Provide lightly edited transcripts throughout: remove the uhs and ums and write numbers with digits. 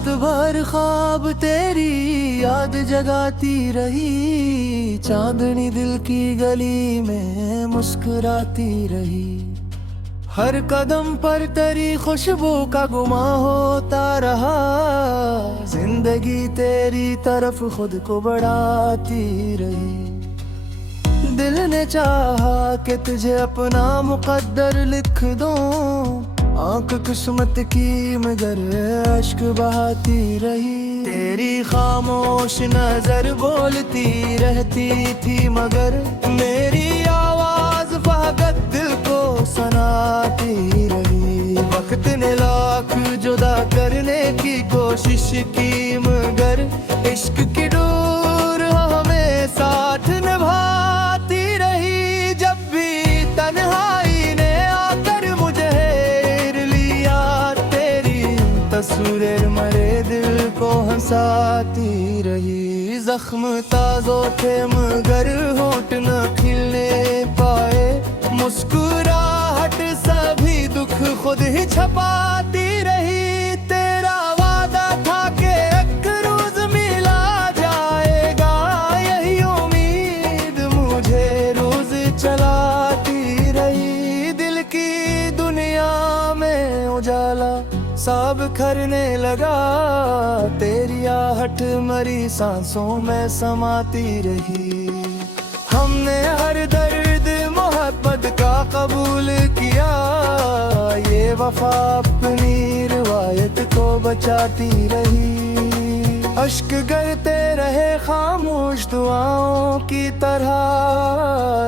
रात भर ख्वाब तेरी याद जगाती रही, चांदनी दिल की गली में मुस्कुराती रही। हर कदम पर तेरी खुशबू का गुमा होता रहा, जिंदगी तेरी तरफ खुद को बढ़ाती रही। दिल ने चाहा कि तुझे अपना मुकद्दर लिख दूं, आंख किस्मत की मगर अश्क बहाती रही। तेरी खामोश नजर बोलती रहती थी मगर मेरी आवाज फकत दिल को सुनाती रही। वक्त ने लाख जुदा करने की कोशिश की मगर इश्क की डोर हमें साथ निभाती रही। जब भी तन्हाई ने आकर मुझे तस्वीर मरे दिल को हंसाती रही। जख्म ताज़ो थे मगर होंठ न खिलने पाए, मुस्कुराहट सभी दुख खुद ही छपाती रही। तेरा वादा था कि एक रोज मिला जाएगा, यही उम्मीद मुझे रोज चलाती रही। दिल की दुनिया में उजाला सब करने लगा, तेरी आहट मरी सांसों में समाती रही। हमने हर दर्द मोहब्बत का कबूल किया, ये वफा अपनी रिवायत को बचाती रही। अश्क गिरते रहे खामोश दुआओं की तरह,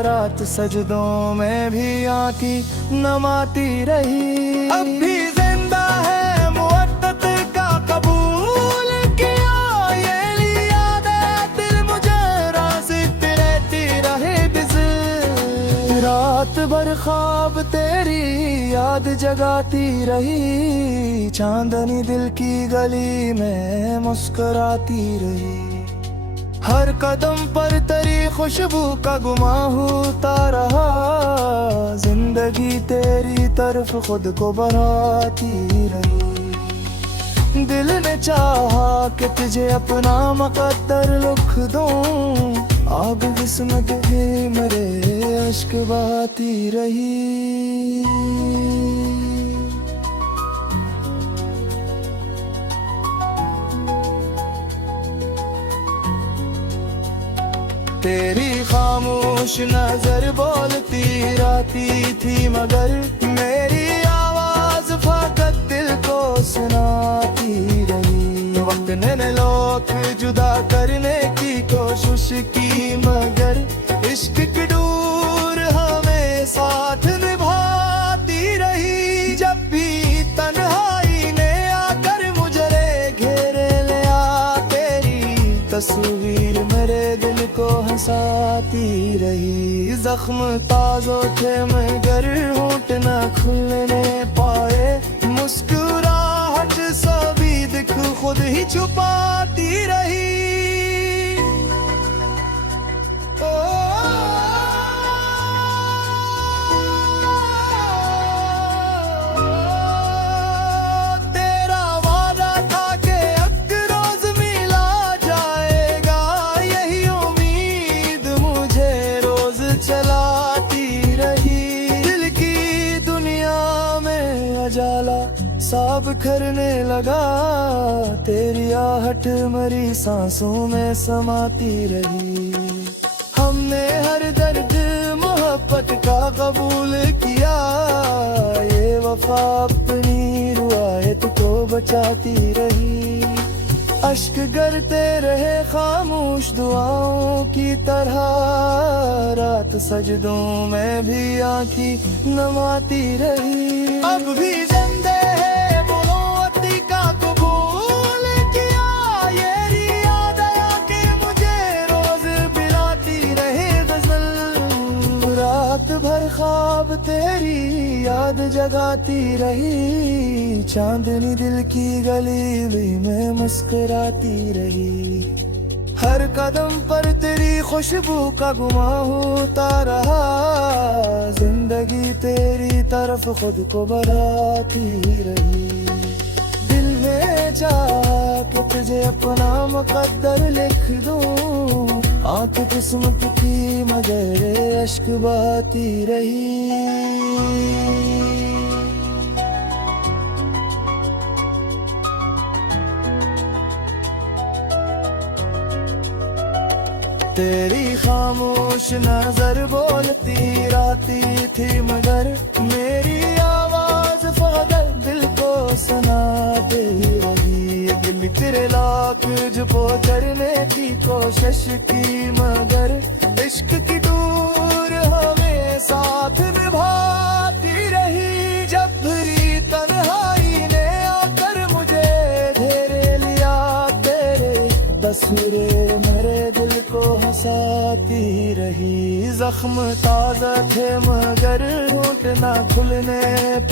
रात सजदों में भी आंखी नमाती रही। अब भी जिंदा है रात भर ख्वाब तेरी याद जगाती रही, चांदनी दिल की गली में मुस्कुराती रही। हर कदम पर तेरी खुशबू का गुमा होता रहा, जिंदगी तेरी तरफ खुद को बढ़ाती रही। दिल ने चाहा कि तुझे अपना मुकद्दर लिख दूं, आग किस्मत है मरे अश्क बहाती रही। तेरी खामोश नजर बोलती रहती थी मगर मेरी आवाज फकत दिल को सुनाती रही। वक्त ने लोग जुदा करने की कोशिश की मगर इश्क की डोर हमें साथ निभाती रही। जब भी तन्हाई ने आकर मुझे घेरे लिया, तेरी तस्वीर मेरे दिल को हंसाती रही। जख्म ताज़ो थे मगर होंठ न खुलने पाए, मुस्कुराहट सभी दिख खुद ही छुपाती रही। तेरा वादा था कि एक रोज मिला जाएगा, यही उम्मीद मुझे रोज चलाती रही। दिल की दुनिया में उजाला सब करने लगा, तेरी आहट मरी सांसों में समाती रही। हमने हर दर्द मोहब्बत का कबूल किया, ये वफा अपनी रिवायत को बचाती रही। अश्क गिरते रहे खामोश दुआओं की तरह, रात सजदों में भी आंखी नमाती रही। अब भी जिंदे भर ख्वाब तेरी याद जगाती रही, चांदनी दिल की गली में मुस्कुराती रही। हर कदम पर तेरी खुशबू का गुमा होता रहा, जिंदगी तेरी तरफ खुद को बढ़ाती रही। दिल में चाहा कि तुझे अपना मुकद्दर लिख दूं, आंख किस्मत की मगर अश्क बहाती रही। तेरी खामोश नजर बोलती रहती थी मगर मेरी आवाज फकत दिल को सुनाती रही। दिल तेरे लाख जुबो करने की कोशिश की मगर इश्क की दूर हमें साथ निभाती रही। जब भी तन्हाई ने आकर मुझे घेरे लिया तेरे तस्वीरें मेरे दिल को हंसाती रही। जख्म ताजा थे मगर होंठ ना खुलने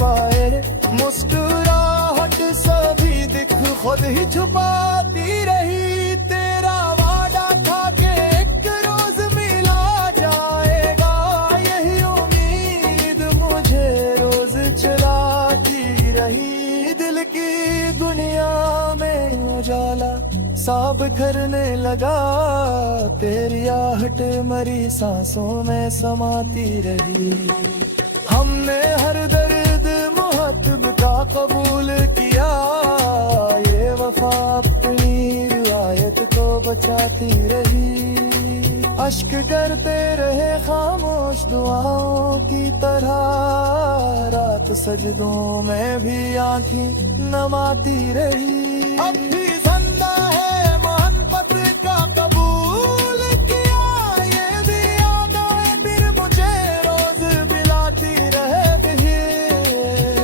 पाए, मुस्कुराहट सभी दिख खुद ही छुपाती रही। तेरा वादा था कि एक रोज मिला जाएगा, यही उम्मीद मुझे रोज चलाती रही। दिल की दुनिया में उजाला साब करने लगा, तेरी आहट मरी सांसों में समाती रही। हमने हर दर्द मुहब्बत का कबूल किया, ये वफा अपनी रिवायत को बचाती रही। अश्क करते रहे खामोश दुआओं की तरह, रात सजदों में भी आंखें नमाती रही। अब भी जिंदा है मोहब्बत का कबूल किया, ये भी यादें फिर मुझे रोज बिलाती रहती।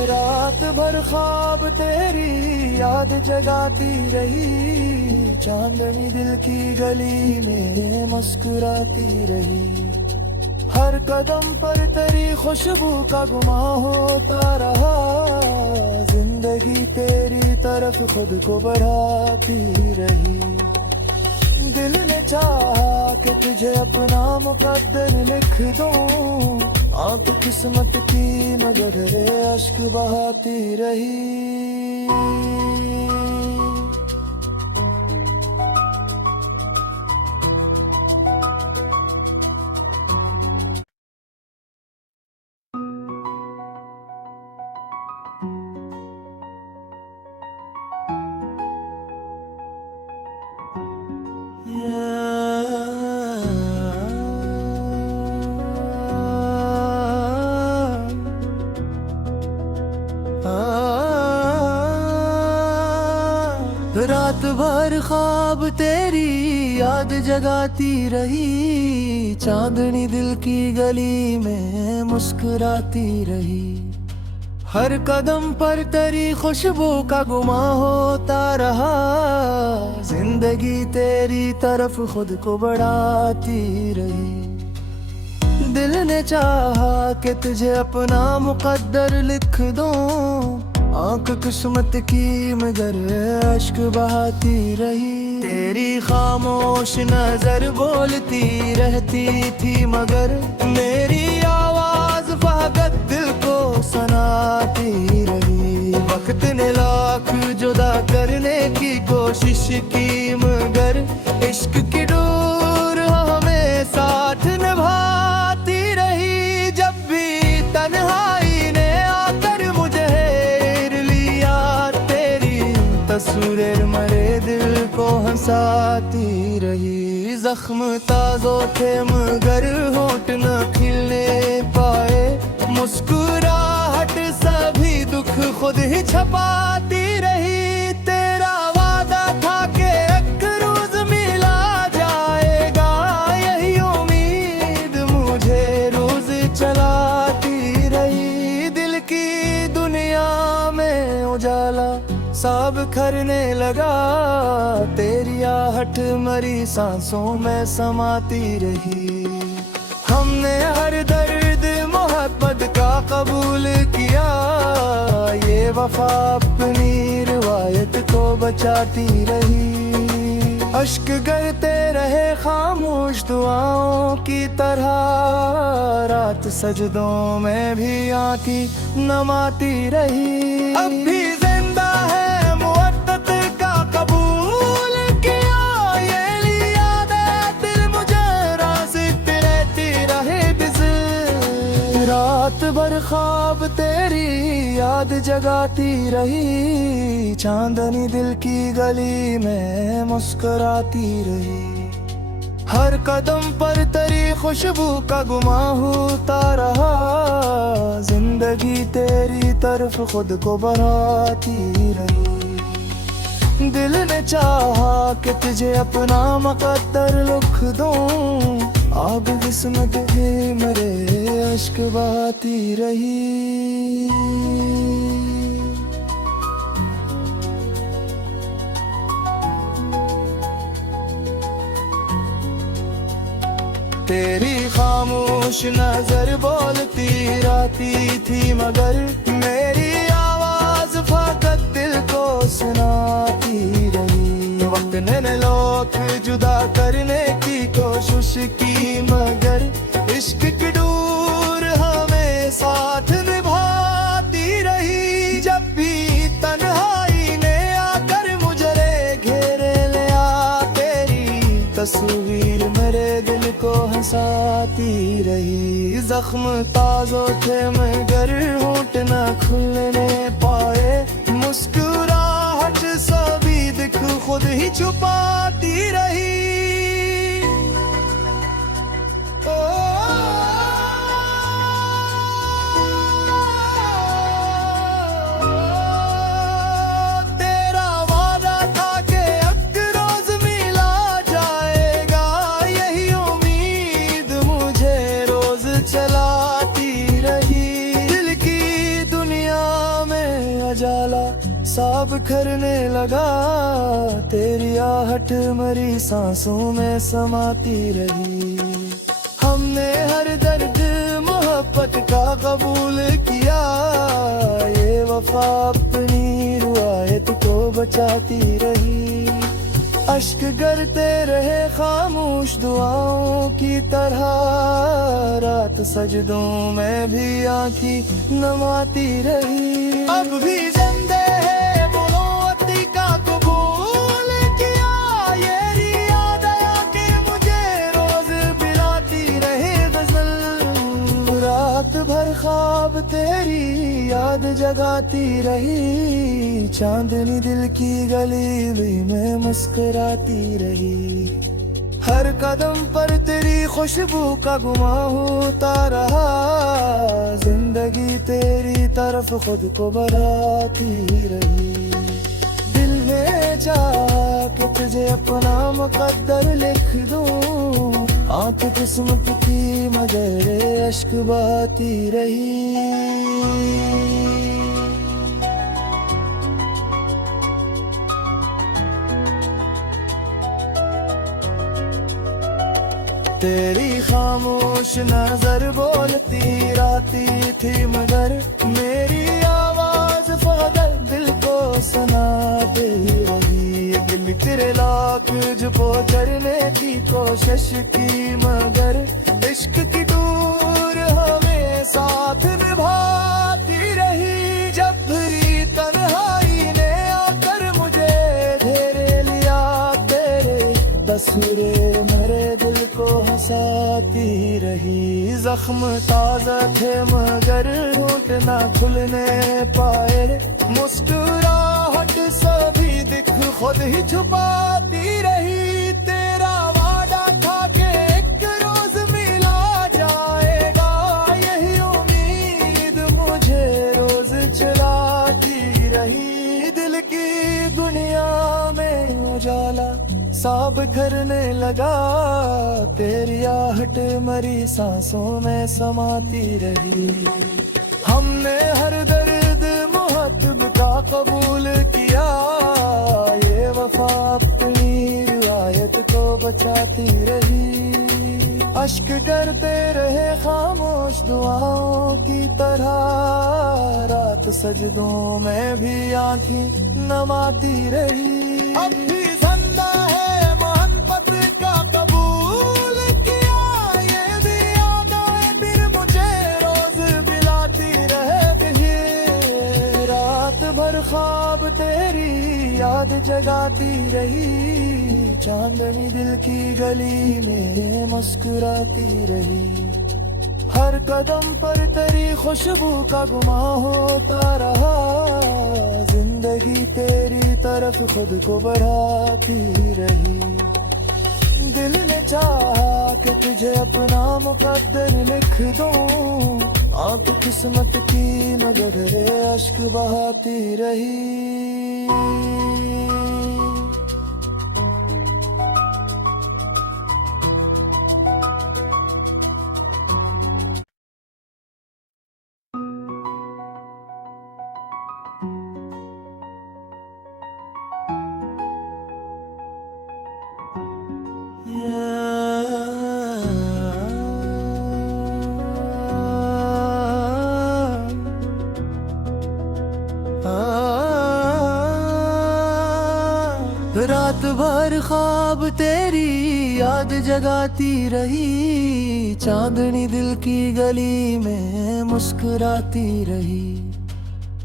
रात भर ख्वाब तेरी याद जगाती रही, चांदनी दिल की गली में मुस्कुराती रही। हर कदम पर तेरी खुशबू का गुमा होता रहा, जिंदगी तेरी तरफ खुद को बढ़ाती रही। दिल ने चाहा कि तुझे अपना मुकद्दर लिख दूं, आंख किस्मत की मगर अश्क बहाती रही। रात भर ख्वाब तेरी याद जगाती रही, चांदनी दिल की गली में मुस्कुराती रही। हर कदम पर तेरी खुशबू का गुमा होता रहा, जिंदगी तेरी तरफ खुद को बढ़ाती रही। दिल ने चाहा कि तुझे अपना मुकद्दर लिख दूं, आंख किस्मत की मगर अश्क बहाती रही। तेरी खामोश नजर बोलती रहती थी मगर मेरी आवाज फकत दिल को सुनाती रही। वक्त ने लाख जुदा करने की कोशिश की मगर इश्क की डोर हमें साथ निभाती रही। जब भी तन्हाई ने आकर मुझे तस्वीरें मरे दिल को हंसाती रही। जख्म ताजो थे मगर होंठ न खिलने पाए, मुस्कुराहट सभी दुख खुद ही छपाती रही। तेरा वादा था कि एक रोज मिला जाएगा, यही उम्मीद मुझे रोज चलाती रही। दिल की दुनिया में उजाला साब करने लगा, तेरी आहट मरी सांसों में समाती रही। हमने हर दर्द मोहब्बत का कबूल किया, ये वफा अपनी रिवायत को बचाती रही। अश्क गिरते रहे खामोश दुआओं की तरह, रात सजदों में भी आंखें नमाती रही। अब भी जिंदा है मुवद्दत रात भर ख्वाब तेरी याद जगाती रही, चांदनी दिल की गली में मुस्कुराती रही। हर कदम पर तेरी खुशबू का गुमा होता रहा, जिंदगी तेरी तरफ खुद को बढ़ाती रही। दिल ने चाहा कि तुझे अपना मुकद्दर लिख दूं, आग किस्मत है मेरे अश्क बहाती रही। तेरी खामोश नजर बोलती रहती थी, मगर मेरी आवाज फकत दिल को सुनाती रही। वक्त ने लोग जुदा करने की कोशिश की, मगर इश्क की डोर हमें साथ निभाती रही। जब भी तन्हाई ने आकर मुझे घेरे लिया, तेरी तस्वीर मेरे दिल को हंसाती रही। जख्म ताज़ो थे मगर होंठ न खुलने पाए, मुस्कुराहट सभी दिख खुद ही छुपाती रही। तेरा वादा था कि एक रोज मिला जाएगा, यही उम्मीद मुझे रोज चलाती रही। दिल की दुनिया में उजाला सब करने लगा, तेरी आहट मरी सांसों में समाती रही। हमने हर दर्द मोहब्बत का कबूल किया, ये वफा अपनी रुआयत को बचाती रही। अश्क गिरते रहे खामोश दुआओं की तरह, रात सजदों में भी आंखें नमाती रही। अब भी जिंदे है बोलो अती का कबूल किया, ये याद आया कि मुझे रोज बिलाती रहे गजल। रात भर ख्वाब तेरी याद जगाती रही, चांदनी दिल की गली में मुस्कुराती रही। हर कदम पर तेरी खुशबू का गुमा होता रहा, जिंदगी तेरी तरफ खुद को बढ़ाती रही। दिल ने चाहा कि तुझे अपना मुकद्दर लिख दूं, आंख किस्मत की मगर अश्क बहाती रही। तेरी खामोश नजर बोलती रहती थी, मगर मेरी आवाज फकत दिल को सुनाती रही। दिल तेरे लाख जुबो करने की कोशिश की, मगर इश्क की डोर हमें साथ निभाती रही। जब भी तन्हाई ने आकर मुझे घेरे लिया, तेरे तस्वीरें मेरे दिल को हंसाती रही। जख्म ताज़ा थे मगर होंठ न खुलने पाए, मुस्कुराहट सभी दिख खुद ही छुपाती रही। तेरा वादा था कि एक रोज मिला जाएगा, यही उम्मीद मुझे रोज चलाती रही। दिल की दुनिया में उजाला सब करने लगा, तेरी आहट मरी सांसों में समाती रही। हमने हर दर्द मोहब्बत का कबूल किया, ये वफा अपनी रिवायत को बचाती रही। अश्क करते रहे खामोश दुआओं की तरह, रात सजदों में भी आंखें नमाती रही। अब भी जिंदा है मोहब्बत का कबूल किया, ये भी याद आए फिर मुझे रोज बिलाती रहे। रात भर ख्वाब तेरी याद जगाती रही, चांदनी दिल की गली में मुस्कुराती रही। हर हर कदम पर तेरी खुशबू का गुमा होता रहा, जिंदगी तेरी तरफ खुद को बढ़ाती रही। दिल ने चाहा कि तुझे अपना मुकद्दर लिख दूं, आंख किस्मत की मगर अश्क बहाती रही। रात भर ख्वाब तेरी याद जगाती रही, चांदनी दिल की गली में मुस्कुराती रही।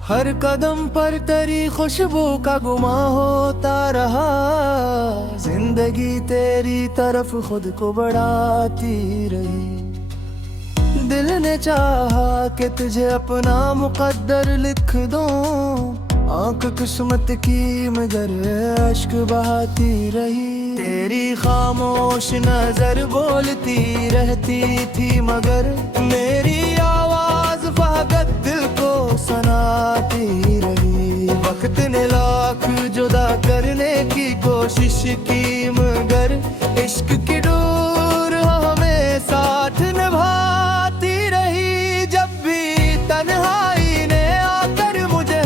हर कदम पर तेरी खुशबू का गुमा होता रहा, जिंदगी तेरी तरफ खुद को बढ़ाती रही। दिल ने चाहा कि तुझे अपना मुकद्दर लिख दूं, आंख किस्मत की मगर अश्क बहाती रही। तेरी खामोश नजर बोलती रहती थी मगर मेरी आवाज फकत दिल को सुनाती रही। वक्त ने लाख जुदा करने की कोशिश की मगर इश्क की डोर हमें साथ निभाती रही। जब भी तन्हाई ने आकर मुझे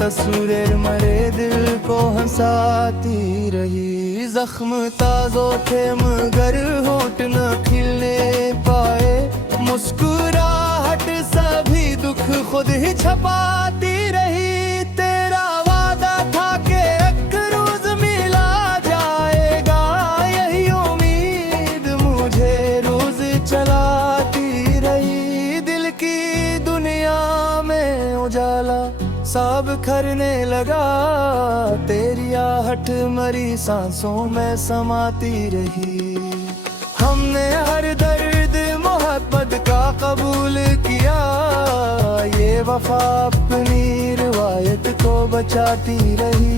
तस्वीर मरे दिल को हंसाती रही। जख्म ताज़ो थे मगर होंठ न खिलने पाए, मुस्कुराहट सभी दुख खुद ही छपाती रही। तेरा वादा था कि एक रोज मिला जाएगा, यही उम्मीद मुझे रोज चलाती रही। दिल की दुनिया में उजाला सब करने लगा, तेरी आहट मरी सांसों में समाती रही। हमने हर दर्द मोहब्बत का कबूल किया, ये वफा अपनी रिवायत को बचाती रही।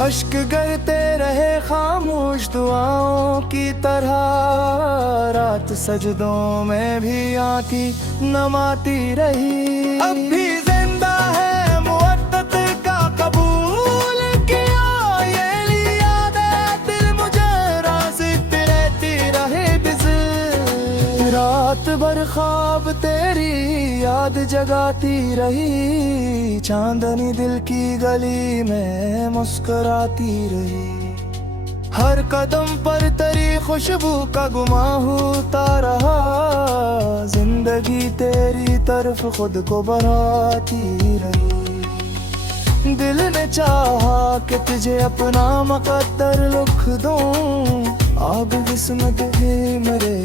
अश्क गिरते रहे खामोश दुआओं की तरह, रात सजदों में भी आंखी नमाती रही। अब भी जिंदा है रात भर ख्वाब तेरी याद जगाती रही, चांदनी दिल की गली में मुस्कुराती रही। हर कदम पर तेरी खुशबू का गुमा होता रहा, जिंदगी तेरी तरफ खुद को बढ़ाती रही। दिल ने चाहा कि तुझे अपना मुकद्दर लिख दूं, आग किस्मत है मरे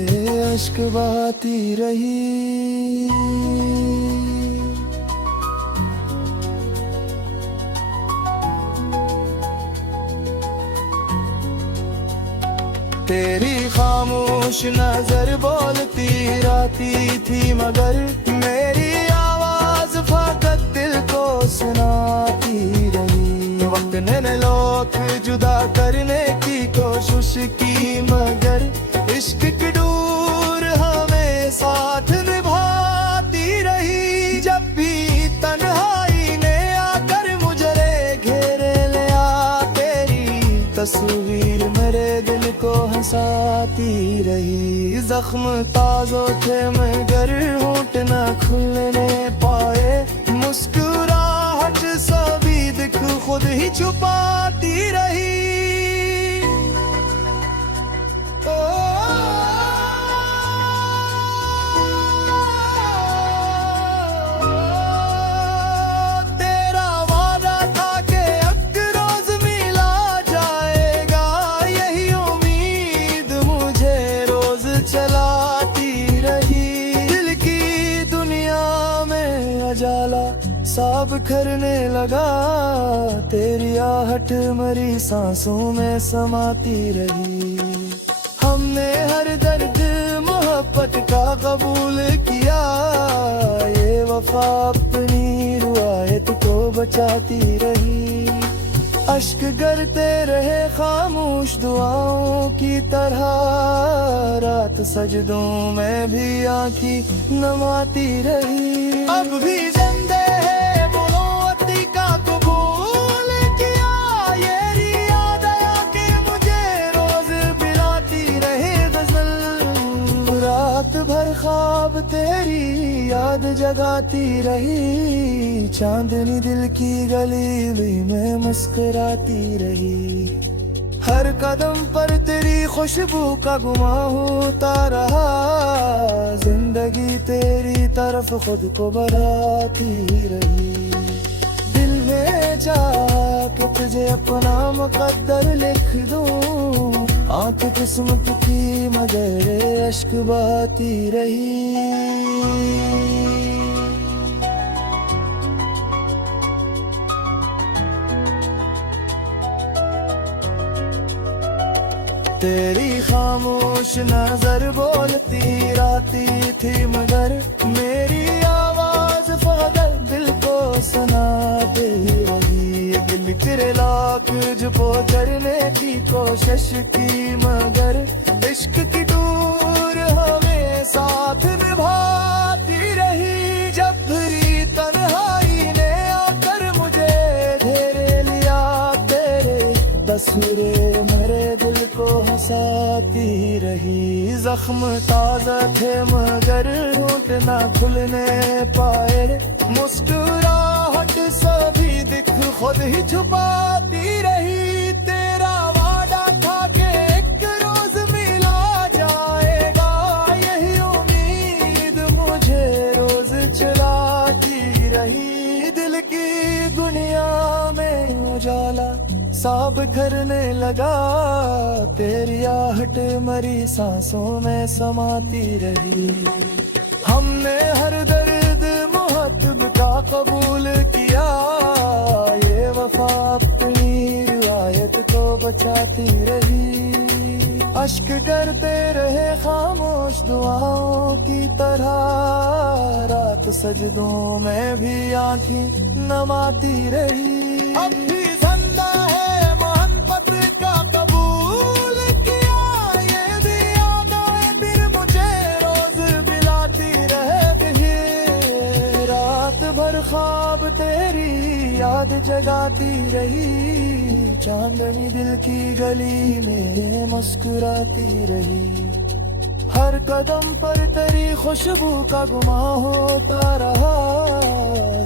अश्क बहाती रही। तेरी खामोश नजर बोलती रहती थी मगर मेरी आवाज फकत दिल को सुनाती रही। वक्त ने लोग जुदा करने की कोशिश की मगर इश्क की डोर हमें साथ निभाती रही। जब भी तन्हाई ने आकर मुझे घेरे लिया, तेरी तस्वीर मेरे दिल को हंसाती रही। जख्म ताज़ो थे मगर होंठ न खुलने पाए, मुस्कुराहट सभी दिख खुद ही छुपाती रही। तेरा वादा था कि एक रोज मिला जाएगा, यही उम्मीद मुझे रोज चलाती रही। दिल की दुनिया में उजाला सब करने लगा, तेरी आहट मरी सांसों में समाती रही। हमने हर दर्द बचाती रही। अश्क गिरते रहे खामोश दुआओं की तरह, रात सजदों में भी आंखें नमाती रही। अब भी जिंदे है मोहब्बती का कबूल किया, ये याद आया कि मुझे रोज बिलाती रहे गजल। रात भर ख्वाब तेरी याद जगाती रही, चांदनी दिल की गली में मुस्कुराती रही। हर कदम पर तेरी खुशबू का गुमा होता रहा, जिंदगी तेरी तरफ खुद को बढ़ाती रही। दिल में चाहा कि तुझे अपना मुकद्दर लिख दूं, आंख किस्मत की मगर अश्क बहाती रही। तेरी खामोश नजर बोलती रहती थी, मगर मेरी आवाज फकत दिल को सुनाती रही। दिल तेरे लाख जुबो करने की कोशिश की, मगर इश्क की दूर हमें साथ निभाती रही। जब भी तन्हाई ने आकर मुझे घेरे लिया, तेरे तस्वीरे मेरे दिल को हंसाती रही। जख्म ताजा थे मगर होंठ ना खुलने पाए, मुस्कुराहट सभी दिख खुद ही छुपाती रही। तेरा वादा था कि एक रोज मिला जाएगा, यही उम्मीद मुझे रोज चलाती रही। दिल की दुनिया में उजाला साब करने लगा, तेरी आहट मरी सांसों में समाती रही। हमने हर दर्द मुहब्बत का कबूल किया, ये वफा अपनी रिवायत को बचाती रही। अश्क करते रहे खामोश दुआओं की तरह, रात सजदों में भी आंखें नमाती रही। अब भी जिंदा है मोहब्बत का कबूल किया, ये भी याद आए फिर मुझे रोज बिलाती रहे। रात भर ख्वाब तेरी याद जगाती रही, चांदनी दिल की गली में मुस्कुराती रही। हर कदम पर तेरी खुशबू का गुमा होता रहा,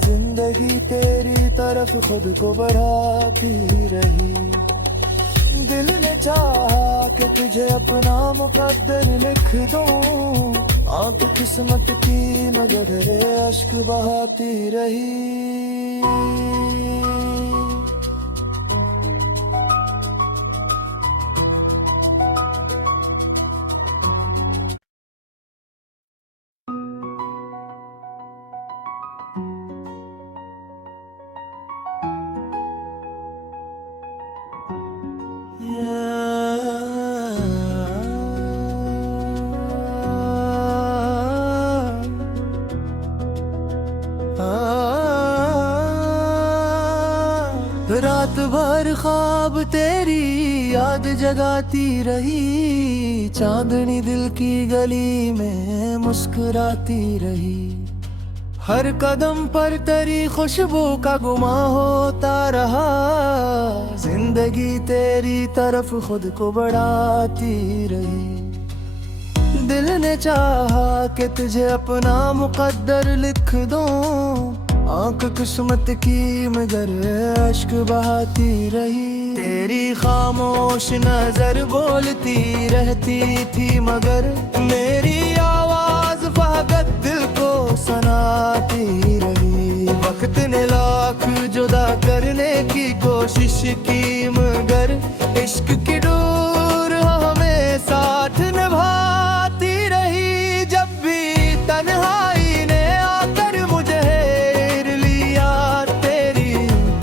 जिंदगी तेरी तरफ खुद को बढ़ाती रही। दिल ने चाहा कि तुझे अपना मुकद्दर लिख दूं, आंख किस्मत की मगर अश्क बहाती रही। रात भर ख्वाब तेरी याद जगाती रही, चांदनी दिल की गली में मुस्कुराती रही। हर कदम पर तेरी खुशबू का गुमा होता रहा, जिंदगी तेरी तरफ खुद को बढ़ाती रही। दिल ने चाहा कि तुझे अपना मुकद्दर लिख दूं, आंख किस्मत की मगर अश्क बहाती रही। तेरी खामोश नजर बोलती रहती थी, मगर मेरी आवाज फकत दिल को सुनाती रही। वक्त ने लाख जुदा करने की कोशिश की, मगर इश्क की डोर हमें साथ निभाती रही। जब भी तन्हाई ने आकर मुझे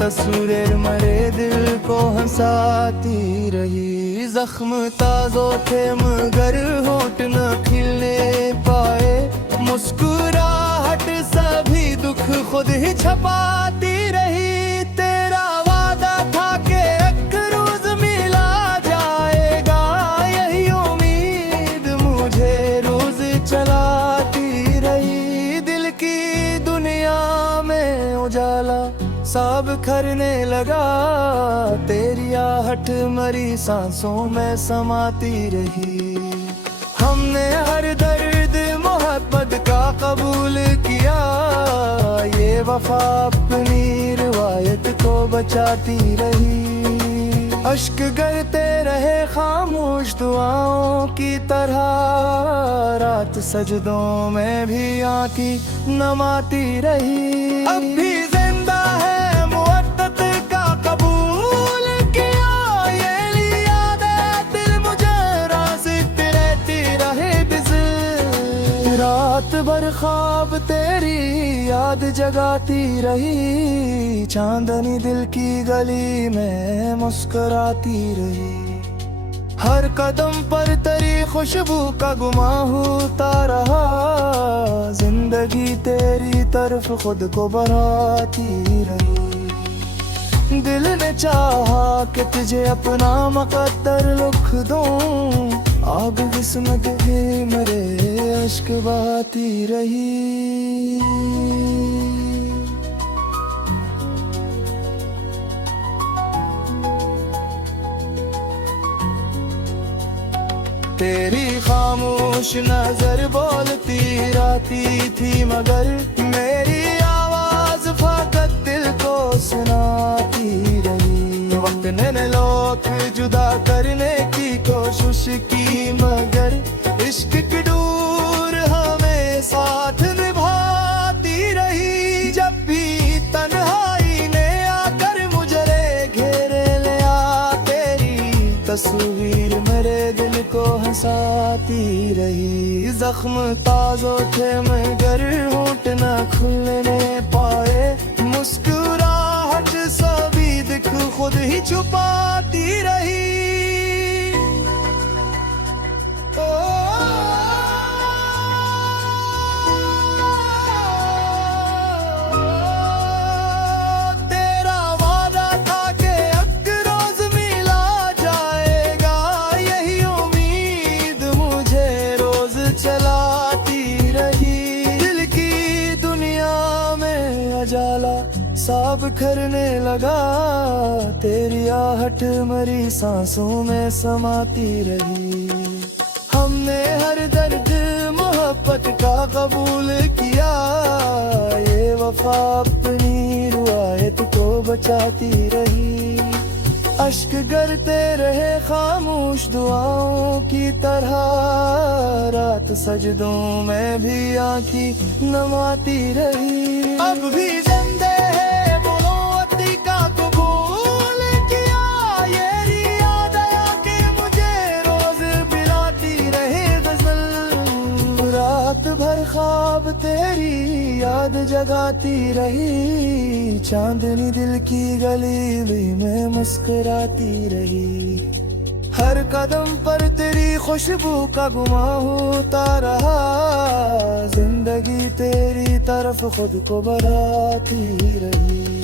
तस्वीरें मरे दिल को हंसाती रही। जख्म ताजो थे मगर होंठ न खिलने पाए, मुस्कुराहट सभी दुख खुद ही छपाती रही। चलाती रही। दिल की दुनिया में उजाला सब खरने लगा, तेरी आहट मरी सांसों में समाती रही। हमने हर दर्द मोहब्बत का कबूल किया, ये वफा अपनी रिवायत को बचाती रही। अश्क गिरते रहे खामोश दुआओं की तरह, रात सजदों में भी आंखी नमाती रही। अब भी जिंदा है मुवत्तत का कबूल किया, ये लिया दे दिल मुझे राज़िक रहती रहे बिज़। रात भर ख्वाब तेरी याद जगाती रही, चांदनी दिल की गली में मुस्कुराती रही। हर कदम पर तेरी खुशबू का गुमा होता रहा, जिंदगी तेरी तरफ खुद को बढ़ाती रही। दिल ने चाहा कि तुझे अपना मुकद्दर लिख दूं, आग किस्मत है मेरे अश्क बहाती रही। तेरी खामोश नजर बोलती रहती थी, मगर मेरी आवाज फकत दिल को सुनाती रही। वक्त ने लोग जुदा करने की कोशिश की, मगर इश्क की डोर हमें साथ निभाती रही। जब भी तन्हाई ने आकर मुझे घेरे लिया, तेरी तस्वीर मेरे दिल को हंसाती रही। जख्म ताज़ो थे मगर होंठ न खुलने पाए, मुस्कुराहट सभी दिख खुद ही छुपाती रही। तेरा वादा था कि एक रोज मिला जाएगा, यही उम्मीद मुझे रोज चलाती रही। दिल की दुनिया में उजाला सब खरने लगा, तेरी आहट मरी सांसों में समाती रही। हमने हर दर्द मोहब्बत का कबूल किया, ये वफा अपनी रिवायत को बचाती रही। अश्क गिरते रहे खामोश दुआओं की तरह, रात सजदों में भी आंखी नमाती रही। अब भी जिंदे है बोलो अति का कबूल किया, ये याद आया कि मुझे रोज बिलाती रहे गजल। रात भर ख्वाब तेरी याद जगाती रही, चांदनी दिल की गली में मुस्कुराती रही। हर कदम पर तेरी खुशबू का गुमा होता रहा, जिंदगी तेरी तरफ खुद को बढ़ाती रही।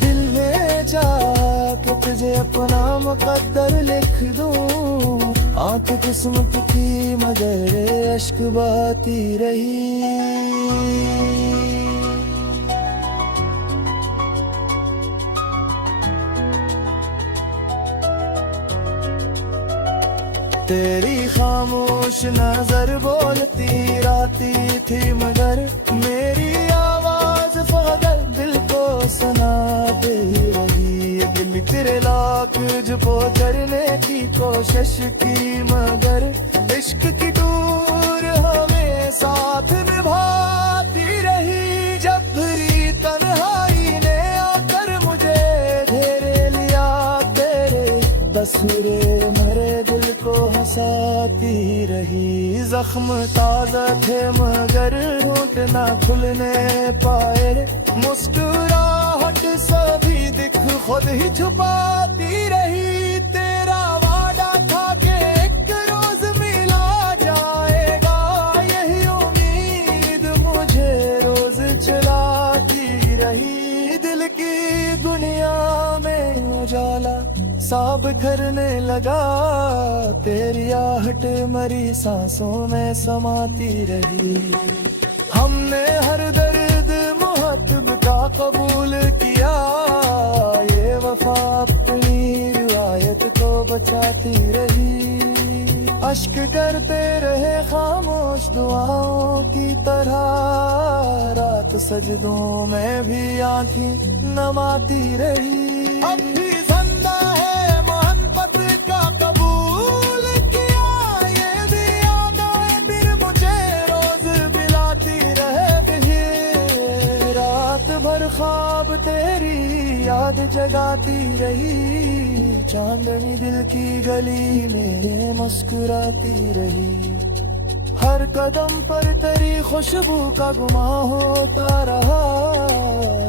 दिल में चाहा कि तुझे अपना मुकद्दर लिख दूं, आंख किस्मत की मगर अश्क बहाती रही। तेरी खामोश नजर बोलती रहती थी, मगर मेरी आवाज फकत दिल को सुनाती रही। दिल तेरे लाख जुबो करने की कोशिश की, मगर इश्क की डोर हमें साथ निभाती रही। जब भी तन्हाई ने आकर मुझे घेरे लिया, तेरे तस्वीरे मेरे दिल को हंसाती रही। जख्म ताज़ा थे मगर होंठ न खुलने पाए, मुस्कुराहट सभी दिख खुद ही छुपाती रही। तेरा वादा था कि एक रोज मिला जाएगा, यही उम्मीद मुझे रोज चलाती रही। दिल की दुनिया में उजाला सा बिखरने लगा, तेरी आहट मरी सांसों में समाती रही। हमने हर दर्द मुहत्तब का कबूल किया, ये वफा अपनी रिवायत को बचाती रही। अश्क करते रहे खामोश दुआओं की तरह, रात सजदों में भी आंखें नमाती रही। अब भी जिंदा है मोहब्बत का कबूल किया, ये भी यादें फिर मुझे रोज बिलाती रहे। रात भर ख्वाब तेरी याद जगाती रही, चांदनी दिल की गली में मुस्कुराती रही। हर कदम पर तेरी खुशबू का गुमा होता रहा,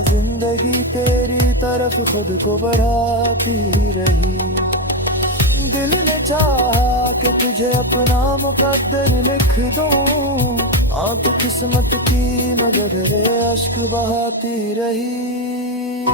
जिंदगी तेरी तरफ खुद को बढ़ाती रही। दिल ने चाहा कि तुझे अपना मुकद्दर लिख दूं, आंख किस्मत की मगर अश्क बहाती रही।